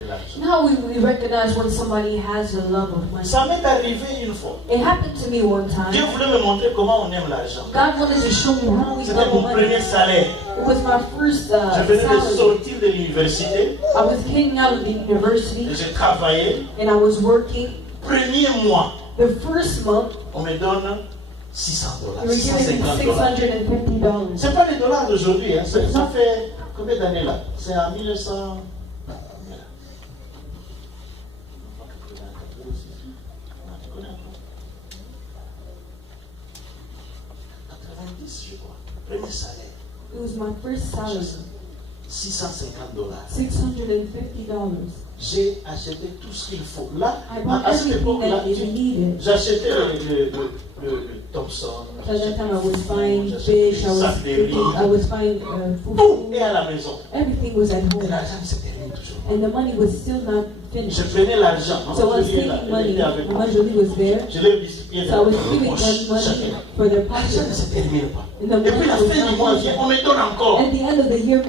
Now we recognize when somebody has a love of money. Ça m'est arrivé une fois. It happened to me one time. Dieu voulait me montrer comment on aime l'argent. God wanted to show me how we C'était love mon money. premier salaire. It was my first Je venais de salary. sortir de l'université I was getting out of the university et je travaillais. and I was working. Premier mois, The first month, on me donne $600, they were giving me $650. $650. C'est pas les dollars d'aujourd'hui, hein. Ça fait combien d'années là? C'est en 1900. 90, je crois. Premier salaire. It was my first salary. $650. $650. J'ai acheté tout ce qu'il faut. Là, I bought à cette everything époque-là, that we needed. j'achetais le Thompson. At that time, I was buying j'achetais fish. les I was buying tout food. est à la maison. Everything was at Et home, l'argent s'était mis toujours. and the money was still not Je finished. prenais l'argent. So I was Julie est là, taking elle money. était avec moi. When Jolie was there, Je l'ai distribué so I was dans giving poche, them money chacun. for their L'argent ne pocket. se termine pas. And the Et puis la money fin was du mois not vient, on me donne encore. At the end of the year,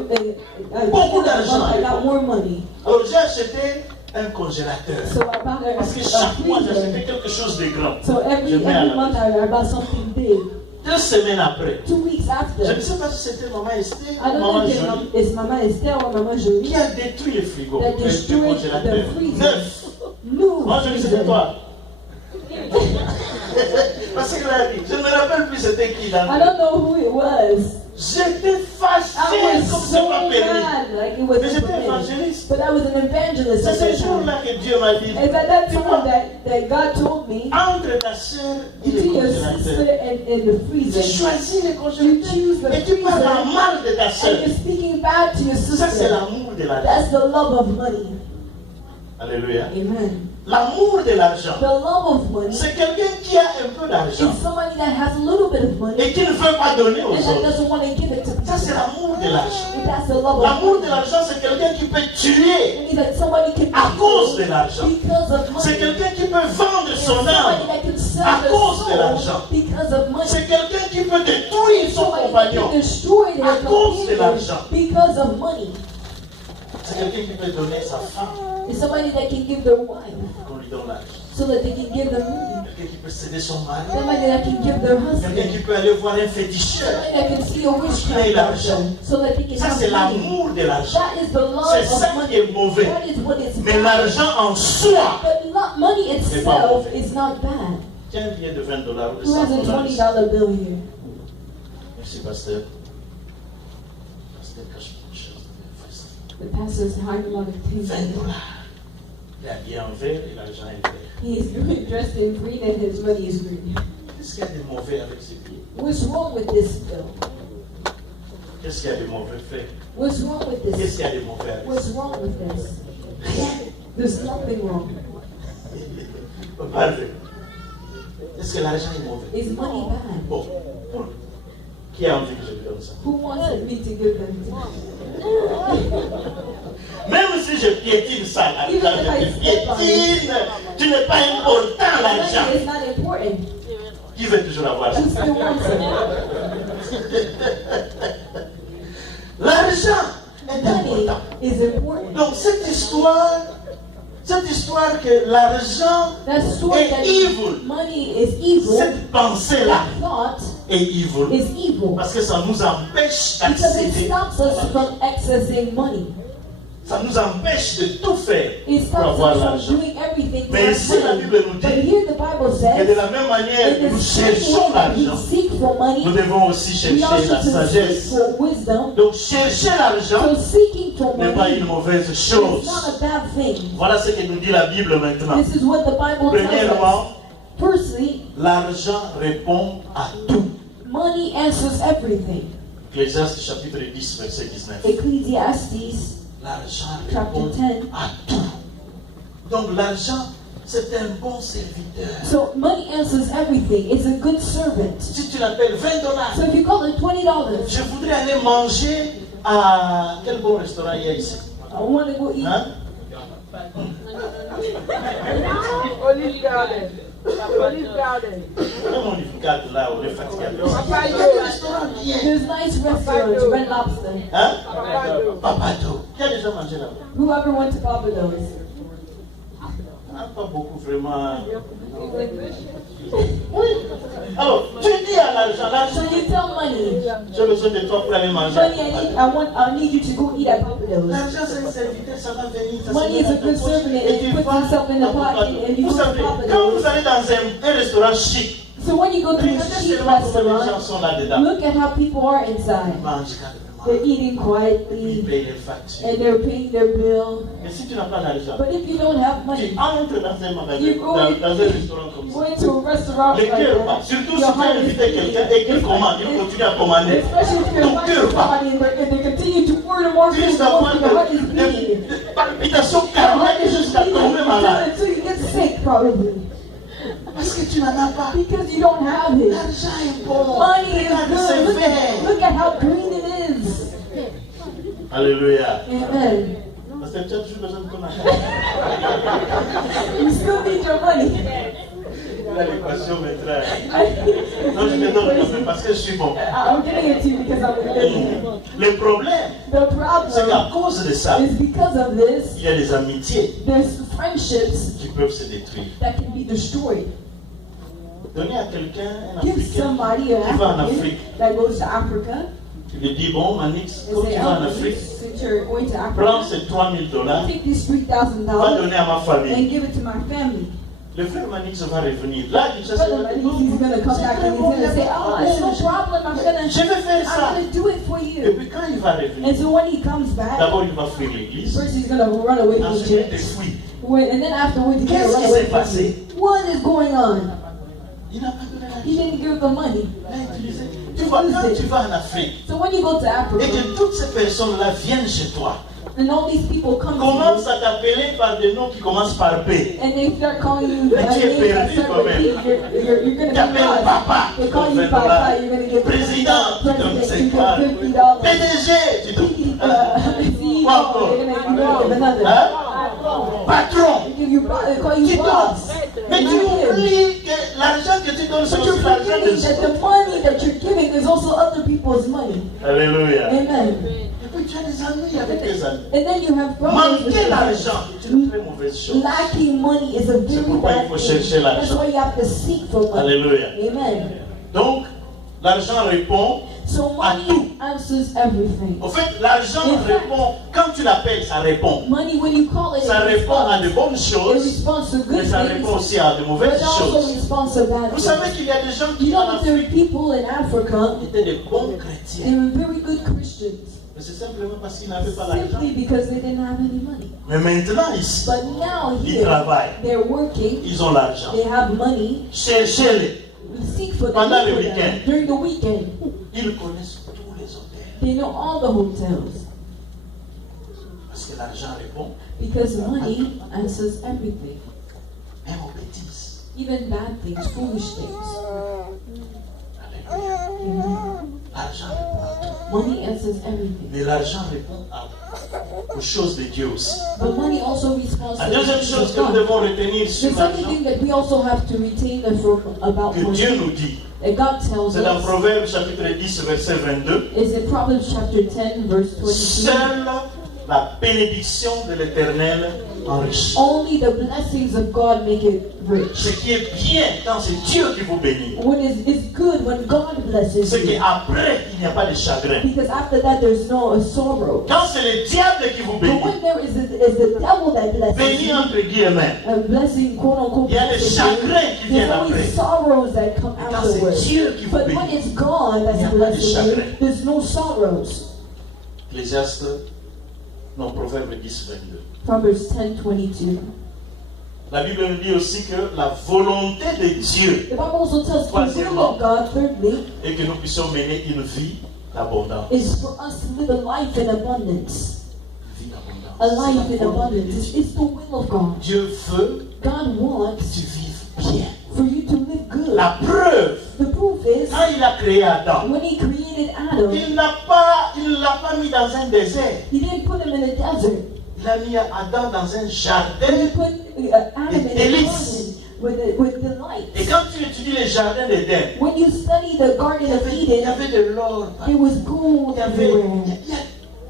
Beaucoup d'argent. I got more money. Alors j'ai acheté un congélateur. So I bought Parce que a chaque mois j'achetais freezer. quelque chose de grand. So every Je mets à la month I bought something big. 2 semaines après, 2 weeks je ne after, sais pas si c'était Maman Esther I ou don't Maman know if Jolie it's Mama Estelle or Mama Jolie qui a détruit le frigo, that le destroyed congélateur. the freezer. Neuf. New Moi je dis c'était freezer. toi. Parce qu'il a dit, je ne me rappelle plus c'était qui dans I don't know who it was. J'étais fâché I was comme so c'est pas permis. mad, like it was Mais j'étais permitted. évangéliste. But I was an evangelist C'est at ce that time. jour-là que Dieu m'a dit, It's at that tu time vois, that God told me, entre ta soeur et le between your congélateur, sister and the tu freezer, choisis le you congélateur choose the et tu parles freezer, en mal de ta soeur. and you're speaking bad to your Ça c'est sister. l'amour de l'argent. That's the love of money. Alléluia. Amen. L'amour de l'argent, The love of money c'est quelqu'un qui a un peu d'argent is somebody that has a little bit of money et qui ne veut pas donner aux and that autres. doesn't want to give it to Ça c'est people. l'amour de l'argent. And that's the love of L'amour de money. l'argent, c'est quelqu'un qui peut tuer It means that somebody can à cause de kill l'argent. because of C'est money. quelqu'un qui peut vendre There's son somebody âme. that can sell à their cause de l'argent. soul because of money. C'est quelqu'un qui peut détruire son Somebody that compagnon. can destroy à their cause de companion l'argent. because of money. C'est quelqu'un qui peut donner sa femme It's somebody that can give their wife qu'on lui donne l'argent. so that they can give them money. Quelqu'un qui peut céder son mari. Somebody that can give their Quelqu'un husband. qui peut aller voir un féticheur. Somebody that can see a Payer witchcraft l'argent. doctor so that they can Ça, c'est have money. l'amour de l'argent. That is the love C'est ça of qui est money. mauvais. That is what is Mais bad. l'argent en soi. But not money itself is not bad. Tiens un billet de $20 ou de Who has a $100. $20 bill here? Merci, pasteur. Pasteur cache beaucoup de choses. The pastor's hiding a lot of things. $20. Il est habillé en vert et l'argent est vert. He is dressed in green and his money is green. Qu'est-ce qu'il y a de mauvais avec ce billet? What's wrong with this bill? Qu'est-ce qu'il y a de mauvais fait? What's wrong with Qu'est-ce this? qu'il y a de mauvais avec What's ça? wrong with this? There's nothing wrong. Parlez. Est-ce que l'argent est mauvais? Is money bad? Bon. Qui a envie que je lui donne ça? Who wants me to give them to me? Même si je piétine ça, l'argent, je piétine, tu n'es pas important l'argent. Money is not important. Qui veut toujours avoir ça? Who still wants it? L'argent est Money important. is important. Donc cette histoire que l'argent That story est that evil, money is evil, cette pensée-là that thought est evil. is evil. Parce que ça nous empêche Because it d'accéder. stops us from accessing money. Ça nous empêche de tout faire It pour stops avoir us from l'argent. doing everything to Mais have ici, la money. Bible nous But dit here the Bible que de says, la même manière que in nous the same cherchons way that we l'argent, seek for money, nous devons aussi we chercher also la to seek sagesse. for wisdom. Donc chercher l'argent So seeking for n'est pas money une mauvaise is chose. not a bad thing. Voilà ce que nous dit la Bible maintenant. This is what the Bible tells us. Premièrement, Firstly, l'argent répond à tout. money answers everything. Ecclésiaste chapitre 10, verset 19. Ecclesiastes L'argent chapter répond 10. à tout. Donc l'argent, c'est un bon serviteur. So money answers everything. It's a good servant. Si tu l'appelles $20, So if you call it $20, je voudrais aller manger à quel bon restaurant il y a ici? I want to go eat. Hein? Olive Garden. Comment on dit cadre là, on est fatigué. There's nice restaurants, Red Lobster. Hein? Papado. Qui a déjà mangé là? Whoever went to Papados? Pas beaucoup vraiment. Oui. Alors, tu dis à l'argent, So you tell money, j'ai besoin de toi pour aller manger. money, I need you to go eat at Papados. L'argent, c'est un serviteur, ça va venir. Ça Money is a good servant, and he puts himself in the pocket, and you Vous go to savez, quand Papados. vous allez dans un restaurant chic, So when you go to a regardez cheap seulement comment les gens restaurant, sont là-dedans. look at how people are inside. Ils mangent calmement. They're eating Ils quietly, payent les factures. and they're paying their bill. Mais si tu n'as pas d'argent, But if you don't have tu money, entres dans un magasin, You go in- dans un restaurant comme ça. go into a restaurant Le like cœur bat. that, Surtout si your tu as heart is invité quelqu'un et qu'il commande, il continue à commander. especially if you're Ton cœur inviting bat. somebody and they continue to order more Tu food, risques d'avoir your heart is bleeding. des palpitations Your heart cardiaques is jusqu'à tomber bleeding malade. until you get sick, probably. Parce que tu n'en as pas. Because you don't have it. L'argent est bon. Money is Regarde, good. c'est Look vert. look at how green it is. Alléluia. Amen. Parce que tu as toujours besoin de ton argent. You still need your money. Là, l'équation mettra. I- Non, je te donne quand même parce que je suis bon. I'm giving it to you because I'm good. Le problème, The c'est problem qu'à cause de ça, is because of this, il y a des amitiés there's friendships qui peuvent se détruire. that can be destroyed. Donner à quelqu'un, un Give Africain, somebody an qui va en African Afrique, that goes to Africa tu lui dis, bon, Manix, and quand say, tu vas en oh, Afrique, since you're going to prends Africa, ces $3,000, take these $3,000 va donner à ma famille. and give it to my family. Le frère Manix va revenir. Là, il Brother Manix, he's going to come back and he's going to say, oh, it's no problem, je vais faire ça. I'm going to do it for Et you. puis quand il va revenir, And so when he comes back, d'abord il va fuir l'église, first he's going to run away from ensuite il church. te fuit. And then afterwards, he's going Qu'est-ce to run qui away s'est from passé? you. What is going on? Il n'a pas donné He l'argent. didn't give the money. Il a utilisé. Tu vois, quand tu vas en Afrique So when you go to et Africa, que toutes ces personnes-là viennent chez toi, and all these people come to commencent you, à t'appeler par des noms qui commencent par P. and they start calling you Mais tu es names that perdu start quand with même. P, you're going to be T'appelles lost. papa, They tu call donnes you $20. Papa, you're going to get Président, tu donnes $50. PDG, tu donnes. CEO, Quoi they're going to give another. Hein? Patron, They give you, they call you tu donnes. boss. Mais tu oublies que l'argent que tu donnes, c'est But you're aussi l'argent forgetting de that the money that you're giving is also other people's money. Alléluia. Amen. Et puis tu as des amis avec tes amis. And then you have problems with Manquer your friends. d'argent est une très mauvaise chose. Lacking money is a very pourquoi il bad faut thing. chercher l'argent. That's why you have to seek for money. Alléluia. Amen. Donc, l'argent répond. So À tout. money answers everything. En fait, l'argent répond. Quand tu l'appelles, ça répond. Money, when you call it, Ça it répond à de bonnes It choses, responds to mais good ça répond things, aussi à de but mauvaises it also choses. responds to bad Vous savez things. qu'il y a des gens You qui know en that there are Afrique people in Africa, étaient des bons they chrétiens. were very good Christians, Mais c'est simplement parce qu'ils n'avaient pas l'argent. simply because they didn't have any money. Mais maintenant, ici, But now ils here, travaillent. they're working, Ils ont l'argent. they have money, Cherchez-les. seek for them, Pendant le look for them. week-end. During the weekend. Ils connaissent tous les hôtels. They know all the hotels Parce que l'argent répond. because money answers everything, Même aux bêtises. even bad things, foolish things. Alléluia. Amen. L'argent répond à tout. Money answers everything. Mais l'argent répond aux choses de Dieu aussi. But money also responds La to the deuxième things chose of que nous God. devons retenir The sur second l'argent, thing that we also have to retain from about que Dieu money, nous dit, that God tells c'est dans us, Proverbe chapitre 10, verset 22, is in Proverbs chapter 10, verse 22. seule la bénédiction de l'Éternel enrichit. Only the blessings of God make it rich. Ce qui est bien quand c'est Dieu qui vous bénit, What is good when God blesses c'est you, qu'après, il n'y a pas de chagrin. because after that there's no sorrow. Quand c'est le diable qui vous But bénit, when there is the devil that blesses béni you, entre guillemets, a blessing, quote unquote, il y a des blesses chagrins qui you, viennent there's always après. sorrows that come Et quand c'est afterwards. Dieu qui vous But when bénit, it's God il n'y a that's pas de blessing you, chagrin. there's no sorrows. Ecclésiaste, non, Proverbe 10, 22. Proverbs 10:22. La Bible nous dit aussi que la volonté de Dieu The Bible also tells the will of God, thirdly, est que nous puissions mener une vie d'abondance. is for us to live a life in abundance. Vie d'abondance. A life C'est in la volonté de abundance. Dieu. It's the will of God. Dieu veut God que wants tu vives bien. for you to live good. La preuve, The proof is, quand il a créé Adam, when He created Adam, il ne l'a pas mis dans un désert. He didn't put him in a desert. Il a mis Adam dans un He jardin put Adam in a garden with delight. Et quand tu étudies les jardins d'Éden, When you study the Garden of il y Eden, avait de l'or. there was gold everywhere.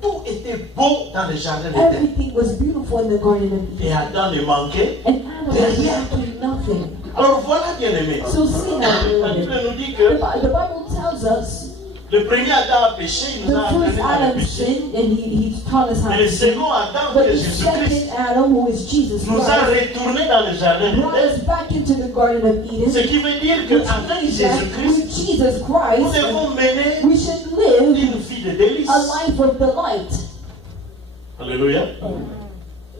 Tout était beau dans les jardins d'Éden. Everything was beautiful in the Garden of Et Eden. Adam ne manquait. And Adam had lacking nothing. Alors voilà, bien aimé. So see La now, Bible nous dit the que Bible tells us le premier Adam a péché, il the nous a entraînés first dans le Adam péché. sinned and he taught us how Mais le to sin. second Adam, But qui est the Jésus-Christ, second Adam, who is Jesus nous a Christ, retournés dans le jardin brought d'Éden. us back into the Garden of Eden. Ce qui veut dire Which qu'avec means that Jésus-Christ, with Jesus nous Christ, devons mener we should live une vie de délices. a life of delight. Alléluia.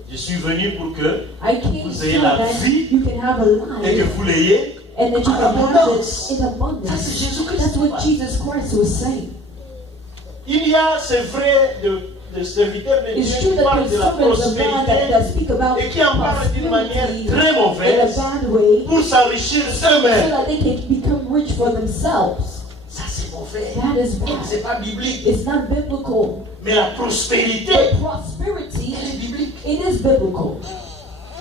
Je suis venu pour que I came vous so ayez la that vie you can have a et que life vous l'ayez. and that you en can have abondance. it in abundance. Ça, c'est Jésus-Christ. That's what Jesus Christ was saying. Il y a, c'est vrai, de serviteurs de It's Dieu true qui that parlent there's de la servants of God prospérité that speak about et qui en parlent d'une manière prosperity très in a mauvaise bad way pour s'enrichir so eux-mêmes. that they can become rich for themselves. Ça, c'est mauvais. That is bad. C'est pas biblique. It's not biblical. Mais la prospérité, But prosperity, elle est biblique. it is biblical.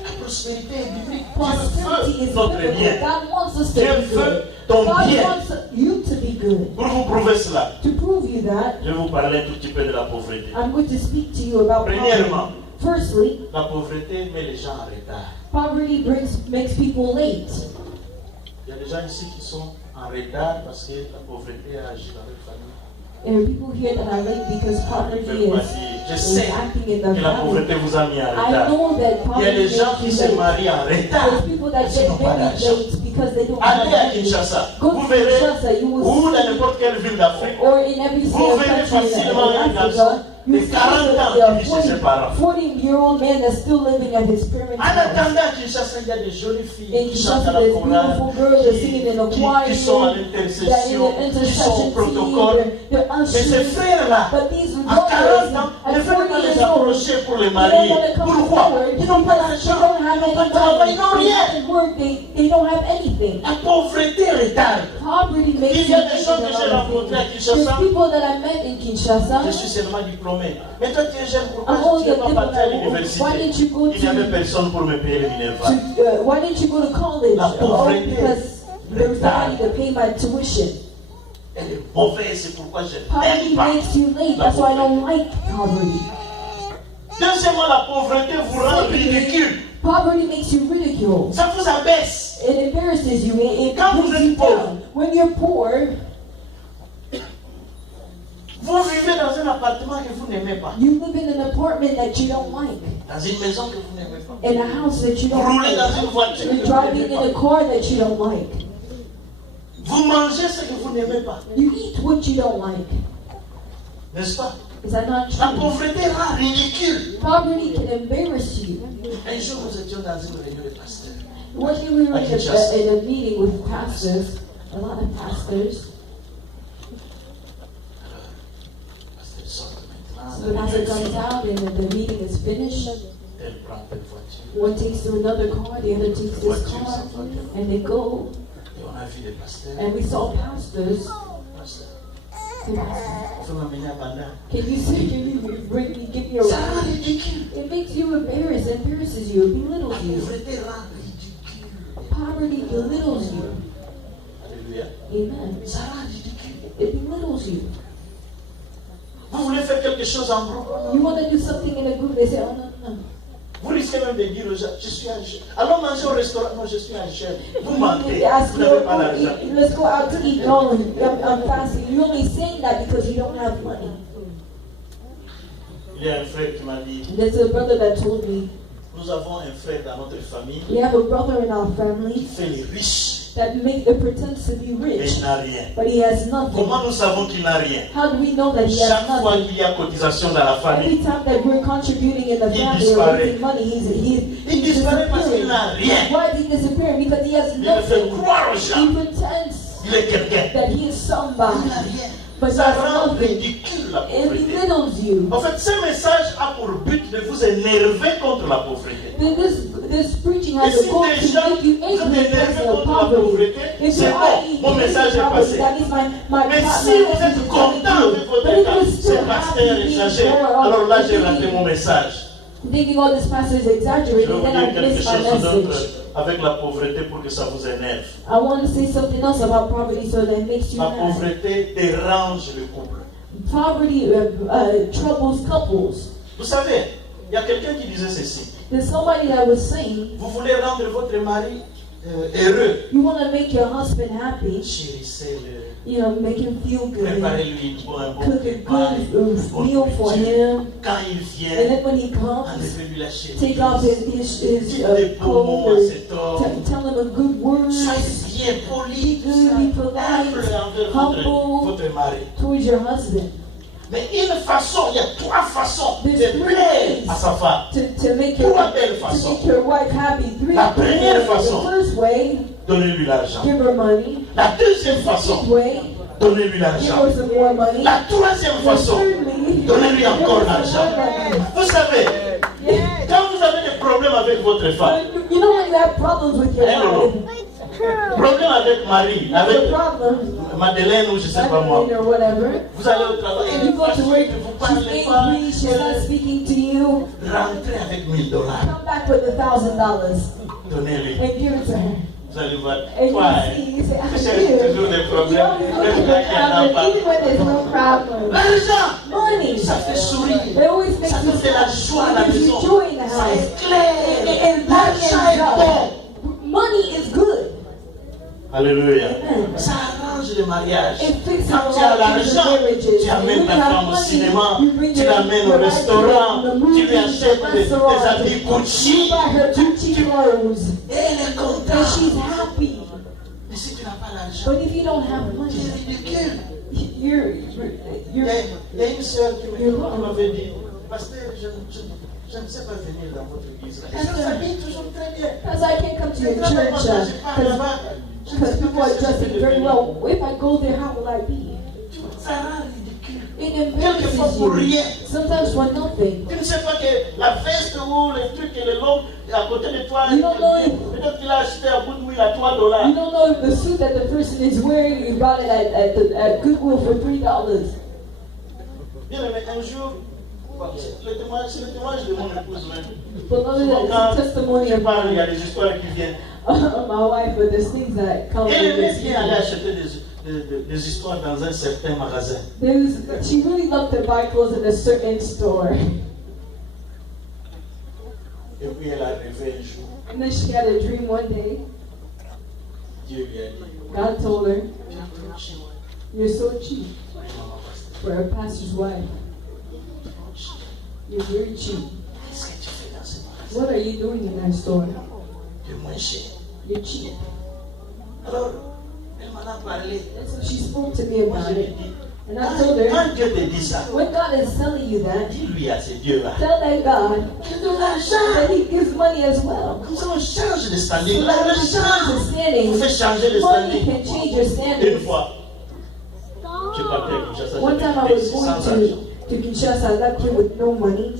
La prospérité est biblique. Prosperity Dieu is veut notre biblical. bien. God wants us to Dieu be veut good. ton God bien. wants you to be good. Pour vous prouver cela, To prove you that, je vais vous parler un tout petit peu de la pauvreté. I'm going to speak to you about Premièrement, poverty. Firstly, la pauvreté met les gens en retard. poverty makes people late. Il y a des gens ici qui sont en retard parce que la pauvreté a agi dans leur famille. There are people here that are late because Ils poverty peuvent pas is dire, je sais acting in que the la family. pauvreté vous a mis en I retard. know that Il y a poverty des gens makes qui you se late. marient en retard. There's people that Parce qu'ils get n'ont pas married d'argent. late because they don't Allez have à money. Kinshasa, Go vous to verrez, Kinshasa, you will ou dans see, n'importe quelle ville d'Afrique, or in every vous single verrez country facilement un in garçon Africa, de you see 40 ans a qui vit chez ses parents. 40-year-old man that's still living at his parents' En house. attendant, à Kinshasa, il y a des jolies filles In qui chantent à Kinshasa, la there's chorale, beautiful girls that are singing in a choir, qui sont à that in l'intercession, the qui sont au intercession protocole. team, they're Mais ces ushering. frères-là, But these à 40 brothers ans, at ne veulent 40 pas les years old, approcher pour les they don't marier. want to come Pourquoi? forward Ils n'ont pas because they d'argent, don't ils have n'ont pas any de travail, ils money. n'ont They rien. haven't worked, they don't have anything. La pauvreté retarde. Poverty makes Il y you a des gens que j'ai rencontrés à There's Kinshasa. people that I met in Je Kinshasa. suis seulement diplômé. Mais toi, tu es jeune, pourquoi I'm tu only n'es a pas parti à diplomat. l'université? Why didn't you go Il n'y avait to personne pour me payer le Minerva. why didn't you go to college? La Oh, pauvreté because there was nobody to pay my tuition. Elle est mauvaise, c'est pourquoi je Poverty n'aime pas. makes you late. That's why I don't like poverty. Deuxièmement, la pauvreté vous rend ridicule. Poverty makes you ridiculed. Ça vous abaisse. It embarrasses you. It Quand vous brings êtes you pauvre, down. When you're poor, vous vivez dans un appartement que vous n'aimez pas. you live in an apartment that you don't like, Dans une maison que vous n'aimez pas. in a house that you Vous don't roulez dans like. une voiture que You're vous driving n'aimez in a pas. car that you don't like. Vous mangez ce que vous n'aimez pas. You eat what you don't like. N'est-ce pas? Is that not La true? pauvreté rend ridicule. Poverty can embarrass you. Un jour, nous étions dans une réunion de pasteurs. One day we were in a meeting with pastors, a lot of pastors. Pasteur sort maintenant. So the pastor comes out and the meeting is finished. Elle prend telle voiture. One takes to another car, the other takes this car, and they go. Et on a vu des pasteurs. And we saw pastors. Pasteur, Can on peut m'amener à Banda. you say, can you bring me, give me a Ça rend ride? ridicule. It makes you embarrassed, embarrasses you, it La belittles you. pauvreté rend ridicule. Poverty belittles you. Alléluia. Amen. Ça rend ridicule. It belittles you. Vous voulez faire quelque chose en groupe. You want to do something in a group, they say, oh no, no. Vous risquez même de dire aux gens, je suis un jeune. Allons manger au restaurant. Non, je suis un jeune. Vous mentez. They ask Vous you, n'avez pas oh, d'argent. let's go out to eat. No, I'm fasting. You're only saying that because you don't have money. Il y a un frère qui m'a dit, There's a brother that told me, nous avons un frère dans notre famille we have a brother in our qui family fait les riches, that pretends to be mais rich, il n'a rien. but he has nothing. Comment nous savons qu'il n'a rien? How do we know that he has Chaque fois nothing? qu'il y a cotisation dans la Every famille, time that we're contributing in the Il family or disparaît. raising money, il disparaît parce qu'il disappearing. n'a rien. Why is he disappearing? Because he has Il me fait nothing. croire aux He gens pretends qu'il est quelqu'un. that he is Il somebody, n'a rien. but he Ça has rend nothing. ridicule la It pauvreté. belittles you. En fait, ce message a pour but de vous énerver contre la pauvreté. This preaching Et has si a goal to déjà make you vous êtes angry énervé because of contre la poverty. pauvreté, If c'est you bon, are mon message est poverty, passé. that means my Mais si my vous message êtes is content coming avec through. votre But if cas, you're still c'est pasteur happy, exagère, or alors là j'ai thinking, raté mon message. thinking, oh, this pastor is Je vais exaggerating, vous then dire I quelque miss my chose d'autre message. avec la pauvreté pour que ça vous énerve. I want to say something else about poverty so that it makes you La mad. pauvreté dérange le couple. Poverty troubles couples. Vous savez, il y a quelqu'un qui disait ceci. There's somebody that was saying, Vous voulez rendre votre mari heureux. you want to make your husband happy, Chérissez-le. you know, make him feel good, Préparez-lui un bon cook a repas, good meal for him, Quand il and vient, then when he comes, enlevez-lui la chemise. take off his Dites des beaux mots coat, à or cet homme. tell him a good word Soyez bien poli, Be good, be polite, humble envers humble. votre mari. towards your husband. Mais une façon, il y a trois façons de There's three plaire ways à sa femme. to make your Trois belles to façons. make your wife happy. Three La première ways. façon. The first way, Donnez-lui l'argent. give her money. La deuxième façon, Second way, donnez-lui give l'argent. her some more money. La troisième façon, Thirdly, donnez-lui give encore her l'argent. some more money. Vous savez, quand vous avez des problèmes avec votre femme, You know when you have problems with your Hello. wife, problème avec Marie, you have a avec problem, Madeleine ou je sais pas moi, or whatever. vous allez au travail et You vous go to work, ne vous she's parlez pas, angry, she's not speaking to you. rentrez avec $1000. Come back with $1,000 Donnez-lui. and give it to her. Vous allez voir, And toi, you say, I cherche do. toujours des You problèmes. always look at the problem, even when there's no problem. L'argent, Money. ça fait sourire. It always makes Ça you donne de la joie à la it gives maison. you joy in the Ça house. éclaire. And L'argent est bon. money is good. Alléluia. Amen. Ça arrange le mariage. It fixes Quand a tu as lot of people's l'argent, marriages. tu amènes When ta you have femme au money, cinéma, you bring tu your- l'amènes au your wife restaurant, to the tu movies, lui achètes the des restaurant. habits Gucci. You buy her Gucci clothes. Et elle est And contente. she's happy. Mais si tu n'as pas l'argent, But if you don't have tu money, es ridicule. you're Il y a une sœur qui You're m'avait dit, pasteur, je ne sais pas venir dans votre église. Et ça s'habille toujours très bien. because I can't come to your Je travaille church pas, je pars là-bas. Je ne because sais people pas are ce que c'est dressing very devenu. well. If I go there, how will I be? Ça rend ridicule. It Quelquefois embarrasses pour rien. you. Sometimes for nothing. Tu ne sais pas que la veste ou le truc et le long à côté de toi, You don't know peut-être qu'il a acheté un bout de huile à $3. You don't know if the suit that the person is wearing, you got it at Goodwill for $3. Bien aimé, un jour, c'est le témoignage de mon épouse même. Beloved, Souvent, it's quand a testimony je of parle, il y a des histoires qui viennent. my wife, but there's things that come Elle with aimait this. bien aller acheter des histoires dans un certain magasin. She really loved to buy clothes in a certain store. Et puis elle a rêvé un jour. And then she had a dream one day. Dieu lui a dit, God told her, tu as trop cher. you're so cheap Oui, maman, pasteur. for a pastor's wife. You're very cheap. Qu'est-ce que tu fais dans ce magasin? What are you doing in that store? Tu es moins cher. You're cheap. Alors, elle m'en a parlé. And so she spoke to me Moi, about je lui ai it. dit, And I told her, quand Dieu te dit ça, when God is telling you that, dis-lui à ces dieux-là. tell that God Je donne l'argent. that He gives money as well. Comme ça, on change de So standing. that when it L'argent comes to standing, vous fait changer de money standing. can change your Une standing. fois, je partais à Kinshasa, One time I j'avais was 600 going argent. to Kinshasa, I left here with no money.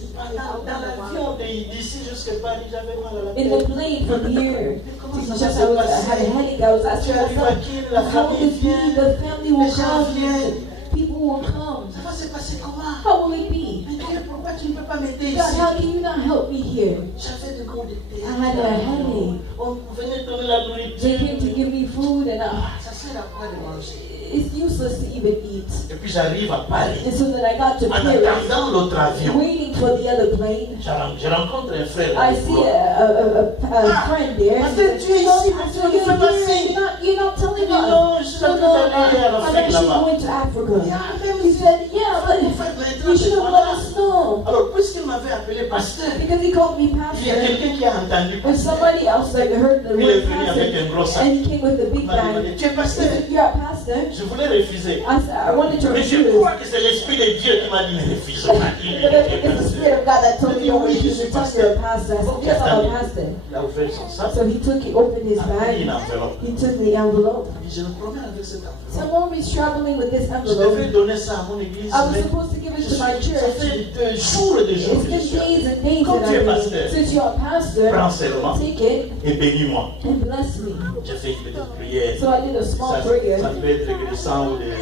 Dans l'avion d'ici jusqu'à Paris, j'avais mal à la In the tête. plane from here to Kinshasa, I had a headache. I was asking myself, how will it be? The family will come. People will come. Ça va se passer comment? How will it be? Mais Dieu, pourquoi tu ne peux pas m'aider God, ici? how can you not help me here? J'avais de gros de tête. I had a headache. On venait donner la They came to nourriture. give me food, and Ça sert à quoi de manger? it's useless to even eat. Et puis j'arrive à Paris. And so then I got to En Paris, attendant l'autre avion, waiting for the other plane. je rencontre un frère. I see a friend there. Pasteur, tu es ici, pasteur, ne fais pas signe. You're not telling us. Non, je suis en train d'aller à I'm l'Afrique actually là-bas. going to Africa. Même He si said, yeah, but you should have let us know. Alors, puisqu'il m'avait appelé pasteur, Because he called me il y a pastor. quelqu'un qui a entendu And pasteur. somebody else like heard the Il est word venu avec un gros pastor. sac. And he came with the Il big m'a bag. demandé, tu es He pasteur? said, you're a pastor? Je voulais refuser. I wanted to Mais je refuse. crois que c'est l'Esprit de Dieu qui m'a dit, ne refuse pas. Il But I think est it's the Spirit of God that told me, Il don't dit, oui, je refuse suis to tell you're a pastor. I said, yes, I'm a pastor. a ouvert son sac, So he took it, opened his a pris une bag. enveloppe. He took the envelope. Il dit, je me promets avec cette enveloppe. So I'm always traveling with this Je devrais envelope. donner ça à mon église. I was Mais supposed to give it je to my suis, ça church. fait des jours et des jours It's que je been suis days là. and days Comme that tu es I've pasteur, been. Since you're a pastor, prends seulement take it et bénis-moi. and bless me. J'ai fait une petite prière. So I did a small Ça prayer. peut être que des 100 ou des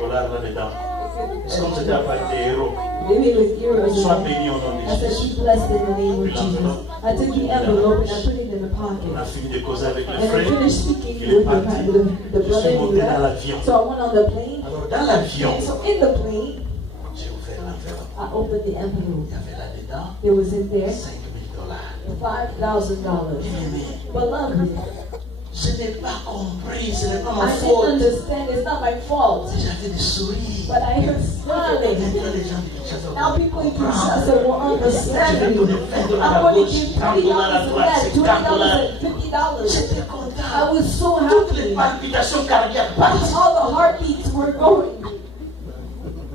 dollars là-dedans. C'est comme c'était à part des héros. Maybe it was heroes. Sois béni au nom I de said, Jésus. be blessed in the name of Jesus. I took the envelope and I put it in the pocket. On a fini de causer avec le And I frère. finished speaking Il est with parti. the Je brother suis who monté dans left. l'avion. So I went on the plane. Alors dans l'avion, So in the plane, j'ai ouvert l'enveloppe. I opened the Il envelope. y avait là-dedans There was in there $5,000. $5,000. Bien-aimé, Beloved, je n'ai pas compris, ce n'est pas ma I didn't faute. understand. It's not my fault. J'avais des sourires. But I am smiling. Maintenant, les gens disent, Now people in Kinshasa will understand me. I'm going to give $20 to that, $20 and $50. j'étais content. I was so Toutes les happy. palpitations cardiaques partent. All the heartbeats were going.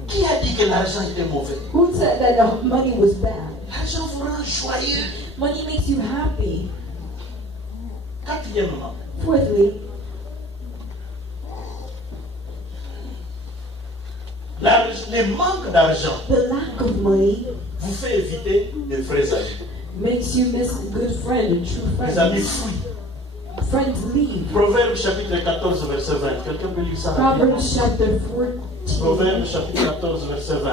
Qui a dit que l'argent était mauvais? Who said that the money was bad? L'argent vous rend joyeux. Money makes you happy. Quatrièmement, Fourthly, le manque d'argent the lack of money vous fait éviter de vrais amis. makes you miss a good friend and true Les amis friends. fuient. Friends leave. Proverbe chapitre 14, verset 20. Quelqu'un peut lire ça? Proverbs chapter 14. Proverbe chapitre 14, verset 20.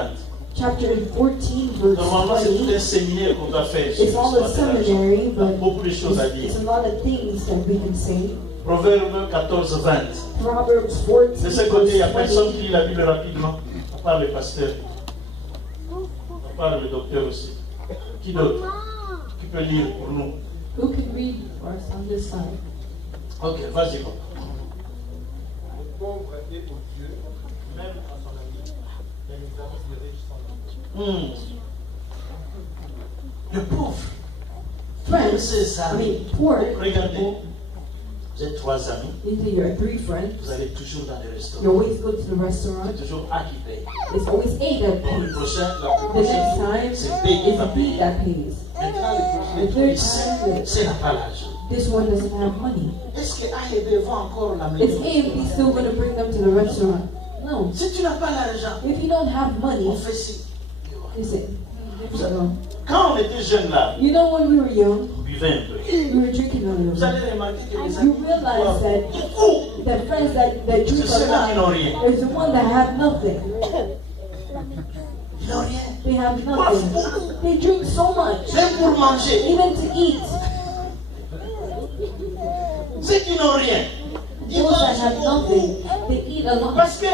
Chapter 14, verse Normalement, c'est tout 20. un séminaire qu'on doit faire. It's sur all a l'histoire de l'argent. seminary, Il y a but beaucoup de choses à dire. it's a lot of things that we can say. Proverbe 14, 20. Proverbs 14, De ce côté, il n'y a verse personne 20. qui lit la Bible rapidement, à part le pasteur, à part le docteur aussi. Qui d'autre? Qui peut lire pour nous? Who can read for us on this side? Ok, vas-y. Bon. Le pauvre est odieux, même à son ami, mais les amis du riche sont amis. Le pauvre. Friends, Ses I amis. mean, poor Regardez, people, j'ai 3 amis. into your 3 friends. Vous allez toujours dans les You restaurants. always go to the restaurant. C'est toujours A qui paye. It's always A that Bon, le pays. prochain, la The next prochaine, time, c'est B qui it's va B payer. that pays. Maintenant, le The prochain, third time, c'est n'a pas l'argent. this one doesn't have money. Est-ce que A et B vont encore la It's maison? A and B still going to bring them to the restaurant. No. Si tu n'as pas l'argent, If you don't have on money, fait ci. you say, so, Quand on était jeune là, you know, when we were young, on buvait un peu. we were drinking a Vous little allez bit. remarquer que les You amis realize that beaucoup, the friends that drink c'est ceux-là qui a n'ont lot rien. is the one that have nothing. Ils n'ont rien. They have nothing. They drink so much, Même pour manger. even to eat. Ceux qui n'ont rien, ils Those that mangent have beaucoup. nothing, they eat a lot. Parce que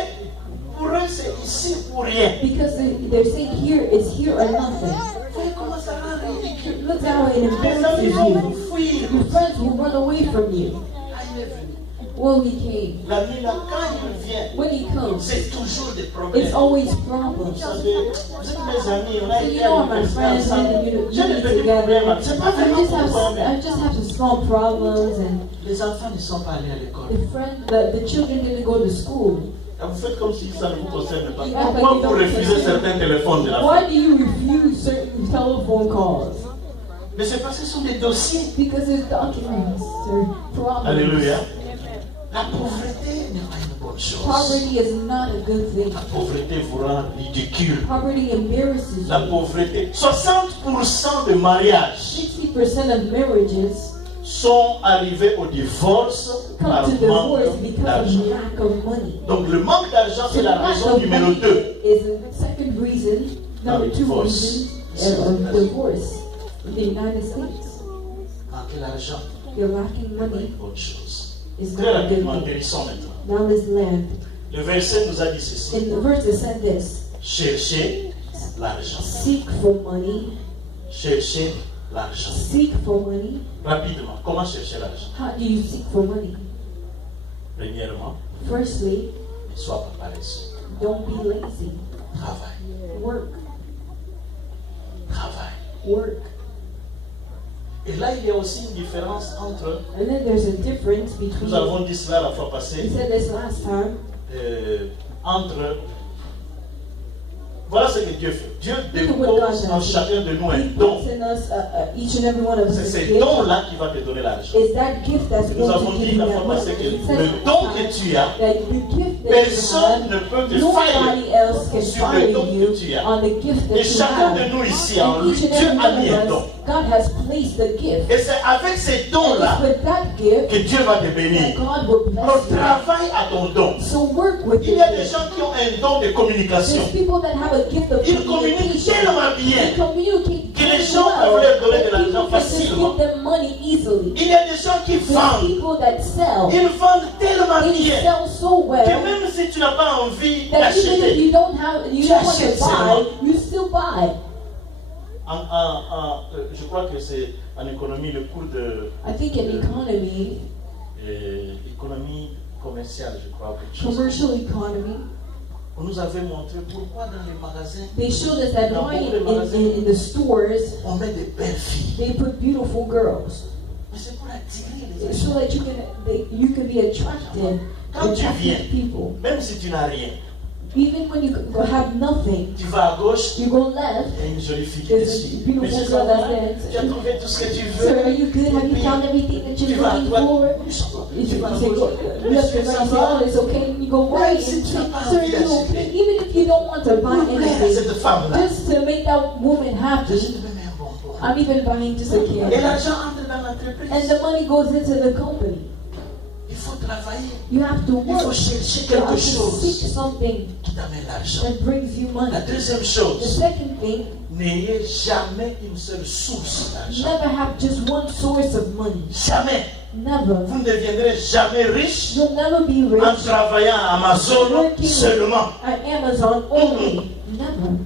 pour eux, c'est ici pour rien. Because they're saying here is here or nothing. Vous voyez comment ça rend ridicule. Look how it Les embarrasses amis vont vous you. fuir. Your friends will run away from you. Ah, il est venu. Well, he came. L'ami là, quand il vient, When he comes, c'est toujours des problèmes. it's always Vous problems. savez, vous êtes mes amis, on a So you été à know, my l'université friends, ensemble. you J'ai des meet petits together. problèmes. C'est pas I vraiment just pour have toi-même. I just have some small problems, and Les enfants ne sont pas allés à l'école. the children didn't go to school. Vous faites comme si ça ne vous concerne pas. You act like Pourquoi you vous don't refusez concern. certains téléphones de la Why famille? do you refuse certain telephone calls? Mais c'est parce que ce sont des dossiers. Because there's documents or problems. Alléluia. La pauvreté n'est pas une bonne chose. Poverty is not a good thing. La pauvreté vous rend ridicule. Poverty embarrasses La you. pauvreté. 60% des mariages 60% of marriages sont arrivés au divorce come par to divorce manque because d'argent. of lack of money. Donc le manque d'argent, So c'est la lack raison of numéro money 2. is the second reason, number 2 divorce. reason of divorce in the United States. Manquer l'argent, You're lacking c'est pas money une bonne chose. is Très not a rapidement, good thing. guérissons maintenant. Now let's land. Le verset nous a dit ceci. In the verse it said this: Cherchez l'argent. seek for money, Cherchez l'argent. seek for money. Rapidement, comment chercher l'argent? How do you seek for money? Premièrement, Firstly, ne sois pas paresseux. don't be lazy. Travaille. Work, Travaille. work. Et là, il y a aussi une différence entre, And then there's a difference between. nous avons dit cela la fois We passée, said this last time. entre, voilà ce que Dieu fait. Dieu Look at what God dépose en does. chacun de nous un He don. puts in us, each and every one of us, C'est a ces gift. dons-là qui va te donner l'argent. It's that gift that's Nous going avons to dit give you la that fois money. passée que He said le don que tu as, that the gift Personne ne peut te Nobody else can sur le don fire que you tu as. on the gift that Et you chacun de have. nous ici, en And lui, each and Dieu every a one mis un of don. us, God has placed the gift. Et c'est avec ces And dons-là it's with that gift que Dieu va te that bénir. God will bless Alors you. travaille à ton don. So work with Il it. y a des gens qui ont un don de communication. There's people that have a gift of Ils communiquent communication. tellement They bien communicate que les very gens well, peuvent leur donner de that l'argent people can just facilement. give them money easily. Il y a des gens qui There's vendent. people that sell. Ils vendent tellement They bien sell so que well même si tu n'as pas envie that even if d'acheter, you don't have, you Tu don't want achètes to buy, seulement. you still buy. je crois que c'est en économie le cours de I think in economy, économie commerciale, je crois. Quelque chose. commercial economy, On nous avait montré pourquoi dans les magasins they showed us that Dans why beaucoup de in the stores on met des belles filles. they put beautiful girls Mais c'est pour attirer les so gens. that you can be attracted Quand tu viens, attractive people. même si tu n'as rien, Even when you have nothing, tu vas à gauche, you go left. il y a une jolie fille qui te There's a suit. beautiful Monsieur girl that's Sandra, there. tu as trouvé tout ce que tu Sir, are veux. you good? Have you found everything that Tu you're vas à looking droite. for? Monsieur Sandra, If tu you vas à say go gauche. left and Monsieur right, say, Sandra, oh, it's okay, and you go right. si And tu say, n'as pas sir, envie you okay? d'acheter, Even if you don't want to buy pour plaire à anything, cette femme-là, just to make that woman je happy, te mets un bonbon. I'm even buying just a Et candy. l'argent entre dans And l'entreprise. the money goes into the company. Il faut travailler. You have to Il faut work. chercher You have quelque to seek chose something qui t'amène l'argent. that brings you money. La deuxième The chose, second thing, n'ayez jamais une seule source d'argent. never have just one source of money. Jamais. Never. Vous ne deviendrez jamais riche You'll never be en rich travaillant à Amazon seulement. at Amazon only. Never.